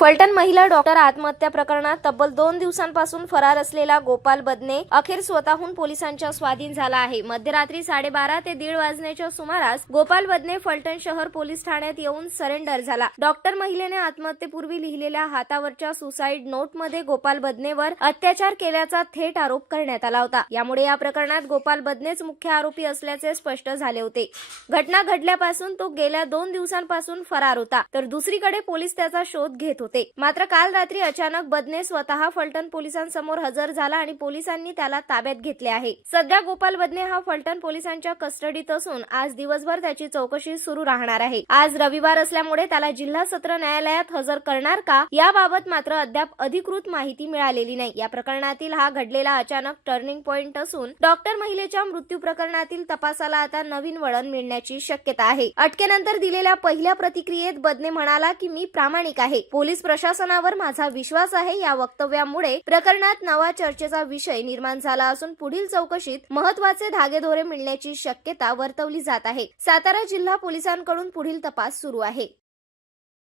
फलटण महिला डॉक्टर आत्महत्या प्रकरणात तब्बल दोन दिवसांपासून फरार असलेला गोपाल बदने अखेर स्वतःहून पोलिसांच्या स्वाधीन झाला आहे. मध्यरात्री साडेबारा ते दीड वाजण्याच्या सुमारास गोपाल बदने फलटण शहर पोलीस ठाण्यात येऊन सरेंडर झाला. डॉक्टर महिलेने आत्महत्येपूर्वी लिहिलेल्या हातावरच्या सुसाईड नोटमध्ये गोपाल बदनेवर अत्याचार केल्याचा थेट आरोप करण्यात आला होता. यामुळे या प्रकरणात गोपाल बदनेच मुख्य आरोपी असल्याचे स्पष्ट झाले होते. घटना घडल्यापासून तो गेल्या दोन दिवसांपासून फरार होता. तर दुसरीकडे पोलीस त्याचा शोध घेत होते. होते. मात्र काल रात्री अचानक बदने स्वतः फलटण पोलिसांसमोर हजर झाला आणि पोलिसांनी त्याला ताब्यात घेतले आहे. सध्या गोपाल बदने हा फलटण पोलिसांच्या कस्टडीत असून आज दिवसभर त्याची चौकशी सुरू राहणार आहे. आज रविवार असल्यामुळे त्याला जिल्हा सत्र न्यायालयात हजर करणार का याबाबत मात्र अद्याप अधिकृत माहिती मिळालेली नाही. या प्रकरणातील हा घडलेला अचानक टर्निंग पॉइंट असून डॉक्टर महिलेच्या मृत्यू प्रकरणातील तपासाला आता नवीन वळण मिळण्याची शक्यता आहे. अटकेनंतर दिलेल्या पहिल्या प्रतिक्रियेत बदने म्हणाला की मी प्रामाणिक आहे. पोलीस पोलीस प्रशासनावर माझा विश्वास आहे या वक्तव्यामुळे प्रकरणात नवा चर्चेचा विषय निर्माण झाला असून पुढील चौकशीत महत्त्वाचे धागेदोरे मिळण्याची शक्यता वर्तवली जात आहे. सातारा जिल्हा पोलिसांकडून पुढील तपास सुरू आहे.